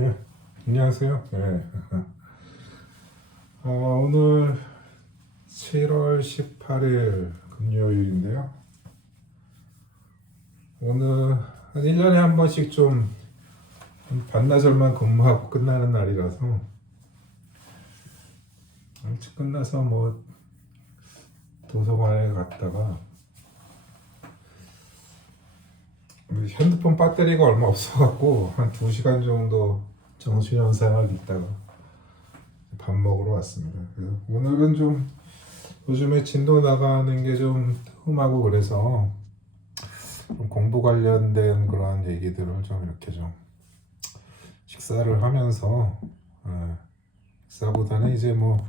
예, 안녕하세요. 예. 오늘 7월 18일 금요일인데요. 오늘 한 1년에 한 번씩 좀 반나절만 근무하고 끝나는 날이라서 일찍 끝나서 뭐 도서관에 갔다가 핸드폰 배터리가 얼마 없어갖고 한 2시간 정도 정신연상을 있다가 밥 먹으러 왔습니다. 그래서 오늘은 좀 요즘에 진도 나가는 게 좀 뜸하고 그래서 좀 공부 관련된 그런 얘기들을 좀 이렇게 좀 식사를 하면서 식사보다는 이제 뭐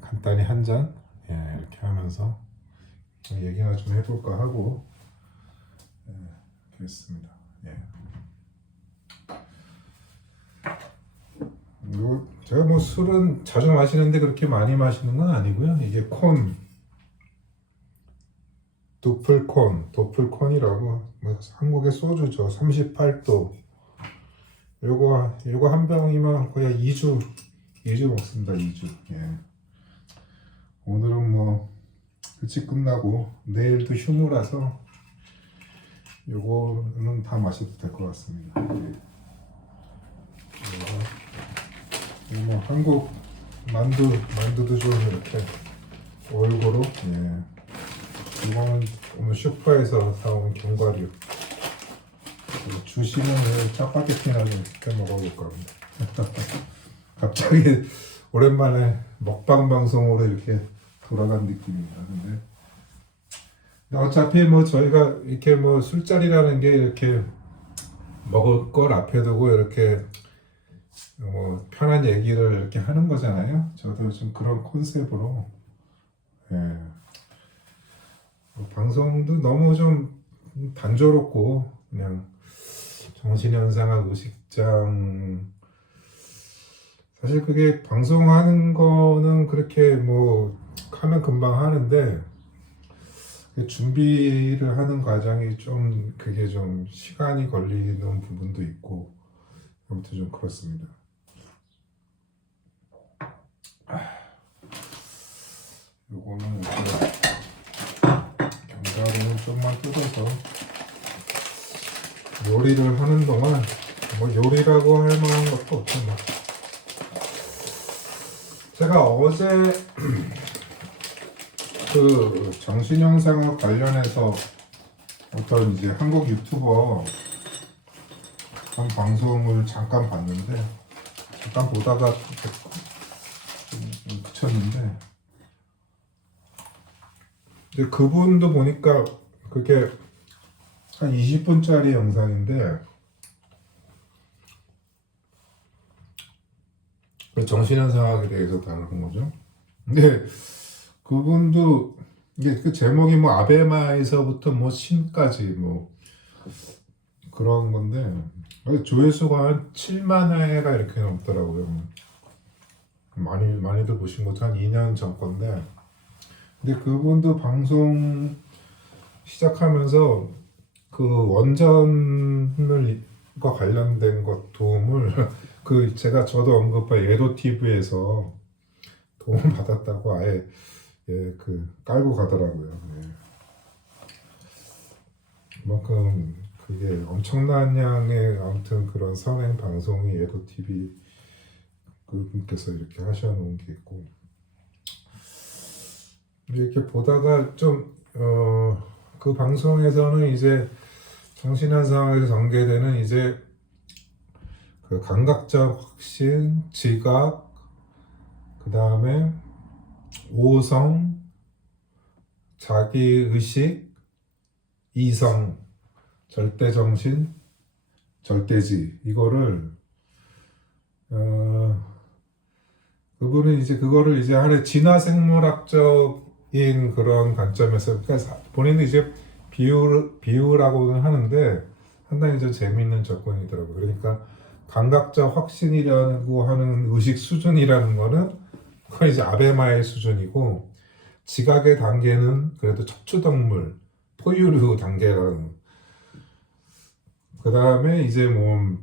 간단히 한 잔 이렇게 하면서 얘기나 좀 해볼까 하고 그랬습니다. 예. 제가 뭐 술은 자주 마시는데 그렇게 많이 마시는 건 아니고요. 이게 도플콘이라고 뭐 한국의 소주죠. 38도. 요거 한 병이면 거의 2주 먹습니다. 2주. 예. 오늘은 뭐 일찍 끝나고 내일도 휴무라서 요거는 다 마셔도 될 것 같습니다. 예. 뭐 한국 만두도 좀 이렇게 올고로. 예. 이거는 오늘 슈퍼에서 사온 견과류. 주시는 짜파게티나 좀 시켜 먹어볼까 합니다. 갑자기 오랜만에 먹방 방송으로 이렇게 돌아간 느낌입니다. 근데 어차피 뭐 저희가 이렇게 뭐 술자리라는 게 이렇게 먹을 걸 앞에 두고 이렇게 뭐 편한 얘기를 이렇게 하는 거잖아요. 저도 좀 그런 컨셉으로 방송도 너무 좀 단조롭고 그냥 정신현상학 의식장 사실 그게 방송하는 거는 그렇게 뭐 하면 금방 하는데 준비를 하는 과정이 좀 그게 좀 시간이 걸리는 부분도 있고 아무튼 좀 그렇습니다. 요거는 이렇게 견과류는 좀만 뜯어서 요리를 하는 동안 뭐 요리라고 할 만한 것도 없죠. 뭐. 제가 어제 그 정신현상과 관련해서 어떤 이제 한국 유튜버 한 방송을 잠깐 봤는데 잠깐 보다가 좀 그쳤는데 근데 그분도 보니까 그게 한 20분짜리 영상인데 정신현상학에 대해서 다루는 거죠. 근데 그분도 이게 그 제목이 뭐 아베마에서부터 뭐 신까지 뭐 그런 건데 조회수가 한 7만 회가 이렇게 넘더라고요. 많이들 보신 것도 한 2년 전 건데 근데 그분도 방송 시작하면서 그 원전과 관련된 것 도움을 그 저도 언급한 예도 TV에서 도움 받았다고 아예 그 깔고 가더라고요. 그만큼 그게 엄청난 양의 아무튼 그런 선행 방송이 예도 TV 그분께서 이렇게 하셔놓은 게 있고 이렇게 보다가 좀 그 방송에서는 이제 정신현상에서 전개되는 이제 그 감각적 확신, 지각, 그 다음에 오성, 자기의식, 이성, 절대정신, 절대지 이거를 그분은 이제 그거를 이제 하나의 진화생물학적인 그런 관점에서 그러니까 본인은 이제 비유라고는 하는데 상당히 좀 재미있는 접근이더라고요. 그러니까 감각적 확신이라고 하는 의식 수준이라는 거는 그건 이제 아베마의 수준이고 지각의 단계는 그래도 척추동물, 포유류 단계라는 그 다음에 이제 뭐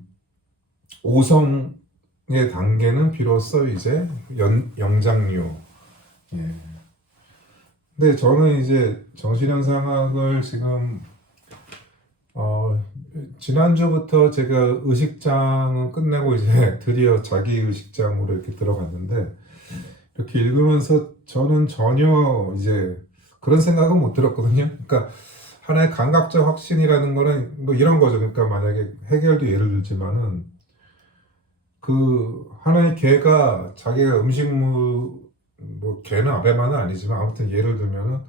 5성의 단계는 비로소 이제 영장류. 예. 근데 저는 이제 정신현상학을 지금 지난주부터 제가 의식장을 끝내고 이제 드디어 자기 의식장으로 이렇게 들어갔는데 이렇게 읽으면서 저는 전혀 이제 그런 생각은 못 들었거든요. 그러니까 하나의 감각적 확신이라는 거는 뭐 이런 거죠. 그러니까 만약에 해결도 예를 들지만은 그 하나의 개가 자기가 음식물 뭐 개는 아베마는 아니지만 아무튼 예를 들면은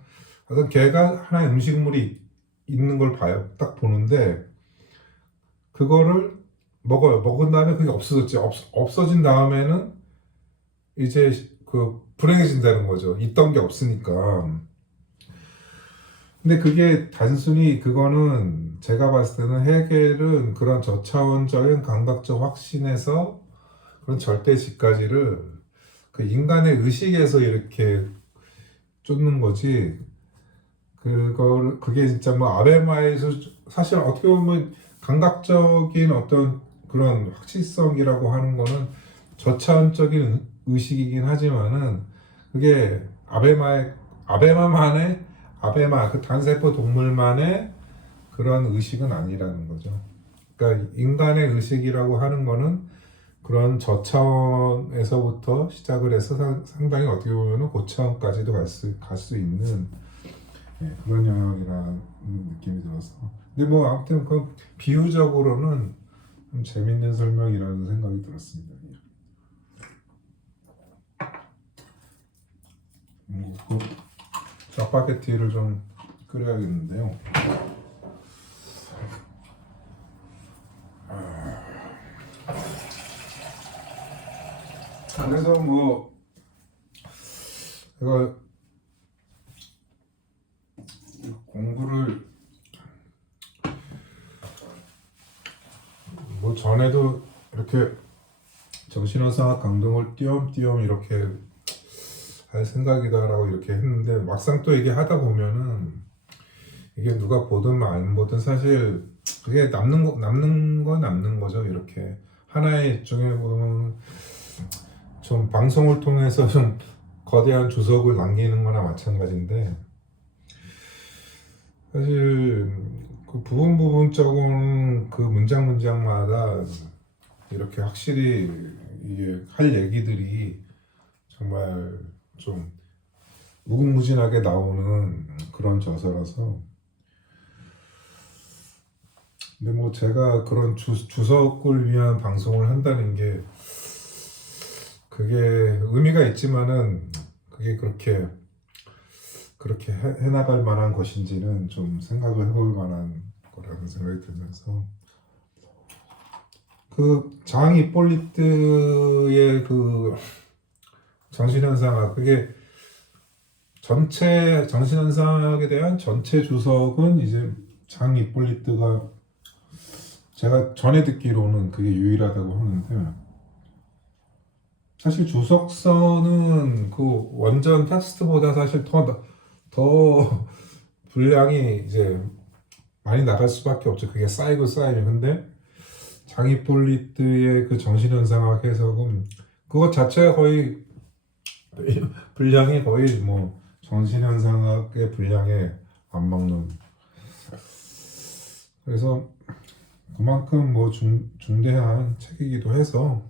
어떤 개가 하나의 음식물이 있는 걸 봐요. 딱 보는데 그거를 먹어요. 먹은 다음에 그게 없어졌지. 없어진 다음에는 이제 그 불행해진다는 거죠. 있던 게 없으니까. 근데 그게 단순히 그거는 제가 봤을 때는 해겔은 그런 저차원적인 감각적 확신에서 그런 절대시까지를 그 인간의 의식에서 이렇게 쫓는 거지. 그게 진짜 뭐 아베마에서 사실 어떻게 보면 감각적인 어떤 그런 확실성이라고 하는 거는 저차원적인 의식이긴 하지만은 그게 아베마만의 아베마 그 단세포 동물만의 그런 의식은 아니라는 거죠. 그러니까 인간의 의식이라고 하는 거는 그런 저차원에서부터 시작을 해서 상당히 어떻게 보면 고차원까지도 갈 수 있는 그런 영역이라는 느낌이 들어서. 근데 뭐 아무튼 그 비유적으로는 좀 재밌는 설명이라는 생각이 들었습니다. 그 짜파게티를 좀 끓여야겠는데요. 그래서 뭐 제가 공부를 뭐 전에도 이렇게 정신현상학 강등을 띄엄띄엄 이렇게 할 생각이다라고 이렇게 했는데 막상 또 이게 하다 보면은 이게 누가 보든 안 보든 사실 그게 남는 건 남는 거죠. 이렇게 하나의 일종의 보면 좀 방송을 통해서 좀 거대한 주석을 남기는 거나 마찬가지인데 사실 그 부분적으로는 그 문장마다 이렇게 확실히 이게 할 얘기들이 정말 좀 무궁무진하게 나오는 그런 저서라서. 근데 뭐 제가 그런 주석을 위한 방송을 한다는 게 그게 의미가 있지만은 그게 그렇게 해나갈 만한 것인지는 좀 생각을 해볼 만한 거라는 생각이 들면서 그 장 이폴리트의 그 정신현상학 그게 전체 정신현상학에 대한 전체 주석은 이제 장 이폴리트가 제가 전에 듣기로는 그게 유일하다고 하는데 사실 주석서는 그 원전 텍스트보다 사실 더 분량이 이제 많이 나갈 수밖에 없죠. 그게 쌓이고 쌓이면. 근데 장이폴리트의 그 정신현상학 해석은 그것 자체가 거의 분량이 거의 뭐 정신현상학의 분량에 안 먹는. 그래서 그만큼 뭐 중대한 책이기도 해서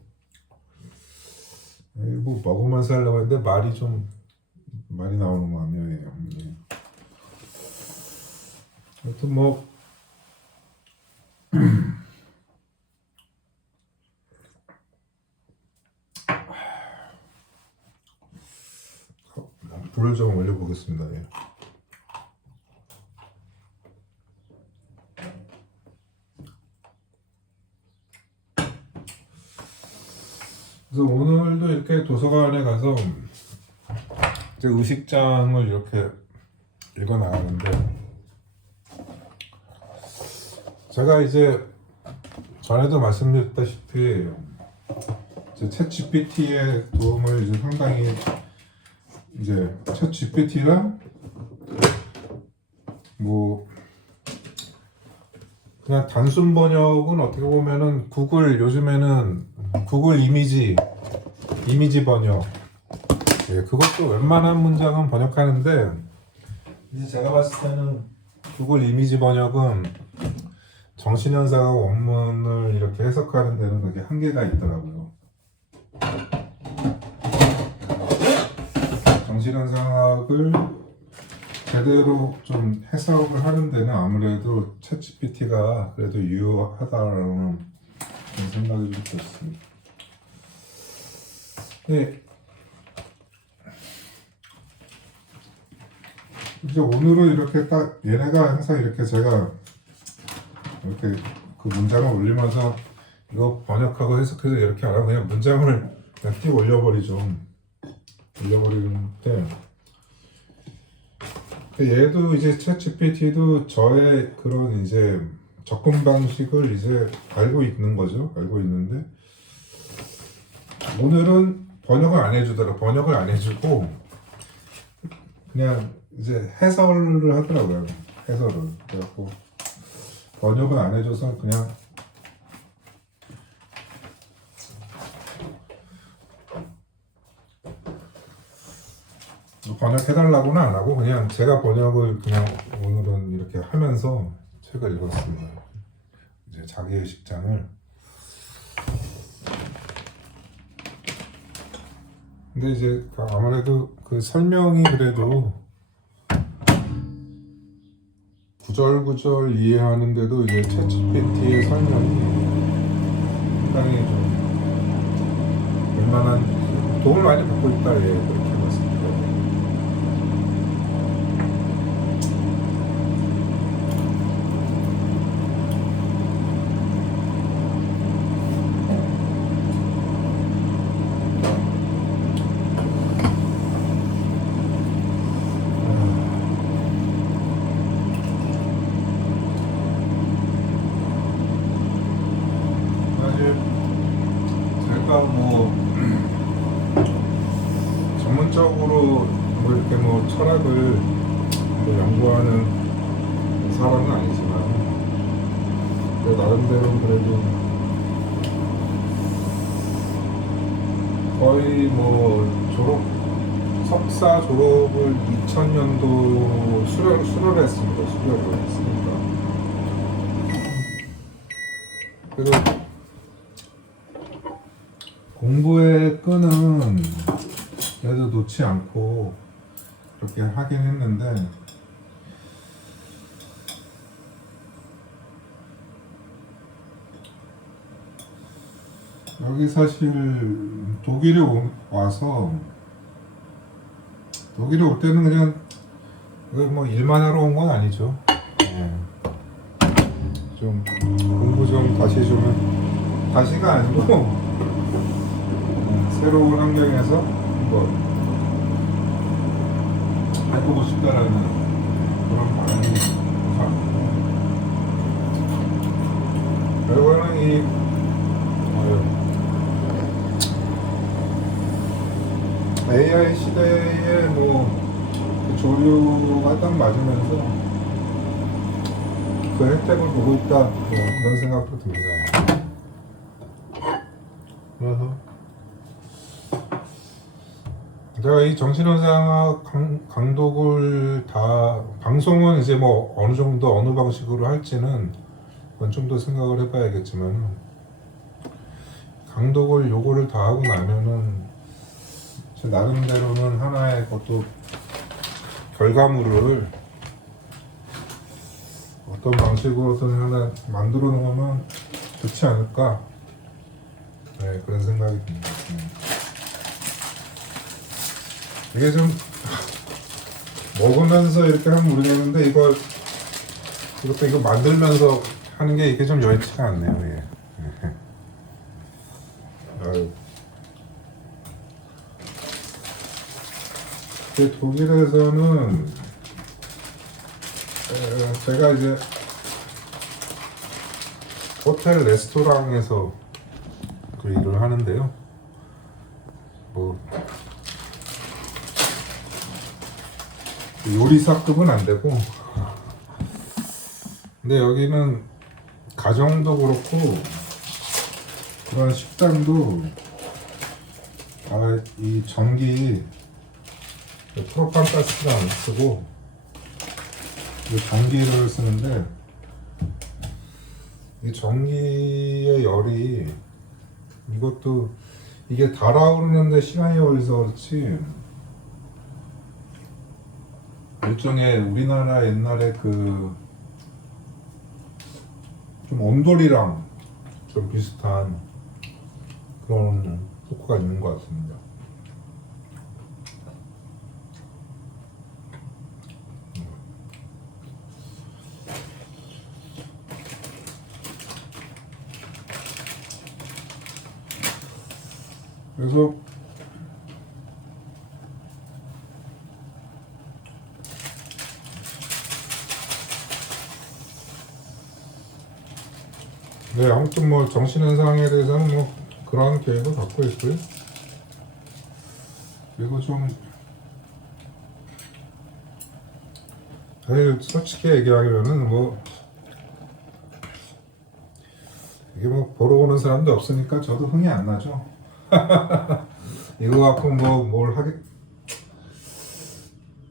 뭐 먹으면 살려고 했는데 말이 좀 많이 나오는 것 같네요. 하여튼 뭐 불을 좀 올려보겠습니다. 예. 그래서 오늘도 이렇게 도서관에 가서 이제 의식장을 이렇게 읽어 나가는데 제가 이제 전에도 말씀드렸다시피 챗 GPT의 도움을 이제 상당히 이제 챗 GPT랑 뭐 그냥 단순 번역은 어떻게 보면은 구글 요즘에는 구글 이미지 번역 예, 그것도 웬만한 문장은 번역하는데 이제 제가 봤을 때는 구글 이미지 번역은 정신현상과 원문을 이렇게 해석하는 데는 그게 한계가 있더라고요. 정신현상학을 제대로 좀 해석을 하는 데는 아무래도 챗GPT가 그래도 유효하다라는 그런 생각이 좀 들었습니다. 네. 이제 오늘은 이렇게 딱 얘네가 항상 이렇게 제가 이렇게 그 문장을 올리면서 이거 번역하고 해석해서 이렇게 안 하고 그냥 문장을 그냥 띄워 올려버리는데 얘도 이제 챗GPT도 저의 그런 이제 접근 방식을 이제 알고 있는 거죠. 알고 있는데 오늘은 번역을 안 해주고 그냥 이제 해설을 하더라고요. 해설을. 그래갖고 번역은 안 해줘서 그냥 번역해달라고는 안 하고 그냥 제가 번역을 그냥 오늘은 이렇게 하면서 책을 읽었습니다. 이제 자기의 식장을. 근데 이제 아무래도 그 설명이 그래도 구절구절 이해하는데도 이제 챗GPT의 설명이 상당히 좀 웬만한 도움을 많이 받고 있다. 예, 그렇게 봤습니다. 제가 뭐 전문적으로 뭐 이렇게 뭐 철학을 뭐 연구하는 사람은 아니지만 나름대로 그래도 거의 뭐 석사 졸업을 2000년도 수료를 했습니다. 그래도 공부의 끈은 그래도 놓지 않고 그렇게 하긴 했는데 여기 사실 독일에 와서 독일에 올 때는 그냥 뭐 일만 하러 온 건 아니죠. 좀 공부 좀 다시가 아니고 새로운 환경에서 한번 해보고 싶다라는 그런 바람이 우선 결과는 이 AI 시대에 뭐 조류가 딱 맞으면서 그 혜택을 보고 있다 뭐 그런 생각도 듭니다. 그래서 제가 이 정신현상학 강독을 다 방송은 이제 뭐 어느 정도 어느 방식으로 할지는 그건 좀 더 생각을 해봐야겠지만 강독을 요거를 다 하고 나면은 제 나름대로는 하나의 것도 결과물을 어떤 방식으로든 하나 만들어 놓으면 좋지 않을까. 네, 그런 생각이 듭니다. 이게 좀 먹으면서 이렇게 하면 모르겠는데 이거 만들면서 하는 게 이게 좀 여의치가 않네요. 예. 아유. 독일에서는 제가 이제 호텔 레스토랑에서 그 일을 하는데요. 뭐 요리사급은 안 되고, 근데 여기는 가정도 그렇고 그런 식당도 이 전기 프로판 가스를 안 쓰고 이 전기를 쓰는데 이 전기의 열이 이것도 이게 달아오르는데 시간이 걸려서 그렇지 일종의 우리나라 옛날에 그 좀 온돌이랑 좀 비슷한 그런 효과가 있는 것 같습니다. 그래서 네, 아무튼 뭐 정신현상에 대해서는 뭐 그런 계획을 갖고 있고요. 그리고 좀 사실 솔직히 얘기하면은 뭐 이게 뭐 보러 오는 사람도 없으니까 저도 흥이 안 나죠. 이거 갖고 뭐 뭘 하겠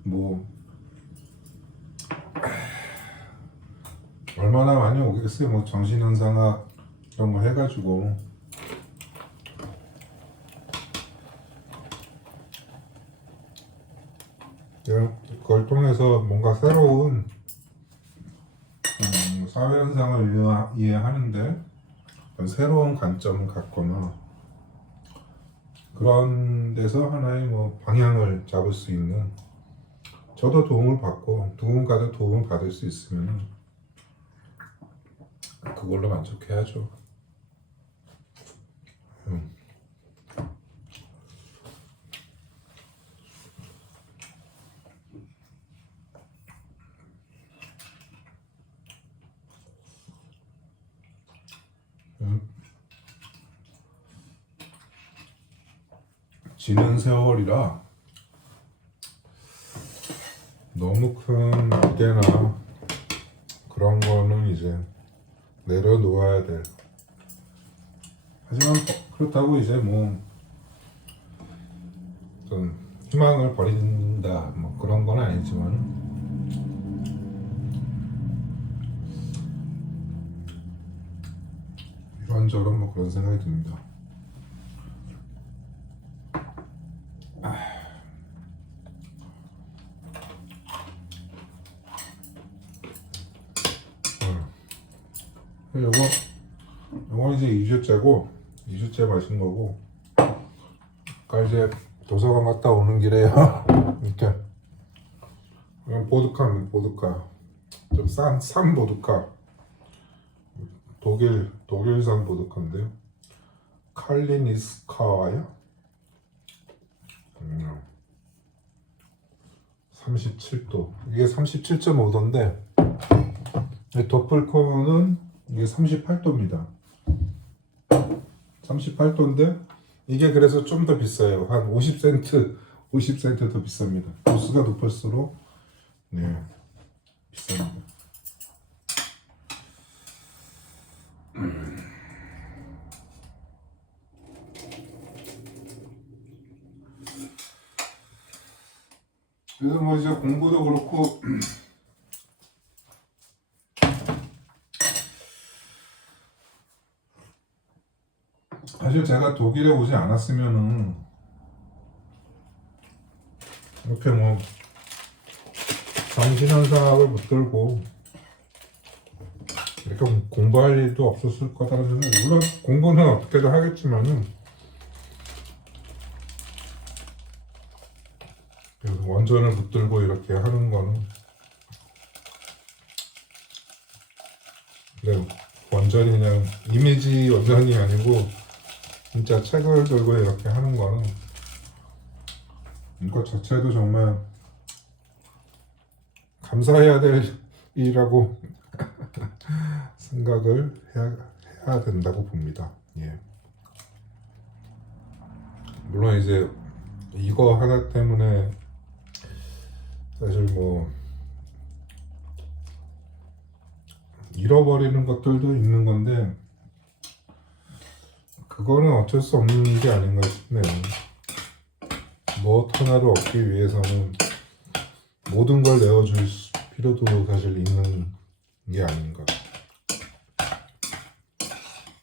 뭐 얼마나 많이 오겠어요. 뭐 정신현상학 이런 거 해가지고 그걸 통해서 뭔가 새로운 사회현상을 이해하는데 새로운 관점을 갖거나 그런 데서 하나의 뭐 방향을 잡을 수 있는 저도 도움을 받고 누군가도 도움을 받을 수 있으면 그걸로 만족해야죠. 지는 세월이라 너무 큰 기대나 그런 거는 이제 내려놓아야 돼. 하지만 그렇다고 이제 뭐 어떤 희망을 버린다 뭐 그런 건 아니지만 이런저런 뭐 그런 생각이 듭니다. 요거 이제 2주째고 2주째 마신 거고 아까 이제 도서관 갔다 오는 길에요. 이렇게 보드카 좀 싼 보드카 독일산 보드카인데요. 칼리니스카와요 37도 이게 37.5도인데 도플코는 이게 38도입니다. 38도인데 이게 그래서 좀 더 비싸요. 한 50센트 더 비쌉니다. 도수가 높을수록 네, 비쌉니다. 그래서 뭐 이제 공부도 그렇고 사실 제가 독일에 오지 않았으면은 이렇게 뭐 정신현상학을 붙들고 이렇게 공부할 일도 없었을 거다라는 생각. 물론 공부는 어떻게든 하겠지만은 원전을 붙들고 이렇게 하는 거는 네, 원전이 그냥 이미지 원전이 아니고 진짜 책을 들고 이렇게 하는 거는 이것 자체도 정말 감사해야 될 일이라고 생각을 해야 된다고 봅니다. 예. 물론 이제 이거 하나 때문에 사실 뭐 잃어버리는 것들도 있는 건데 그거는 어쩔 수 없는 게 아닌가 싶네요. 무엇 하나를 얻기 위해서는 모든 걸 내어줄 필요도 사실 있는 게 아닌가.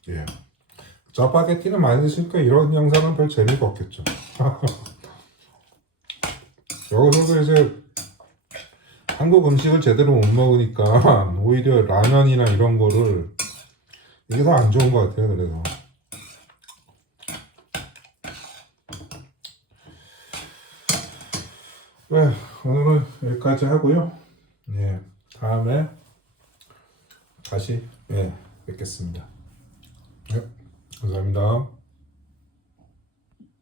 예. 짜파게티는 많이 드시니까 이런 영상은 별 재미가 없겠죠. 여기서도 이제 한국 음식을 제대로 못 먹으니까 오히려 라면이나 이런 거를 이게 더 안 좋은 것 같아요. 그래서 네, 오늘은 여기까지 하고요. 예, 다음에 다시 뵙겠습니다. 네, 감사합니다.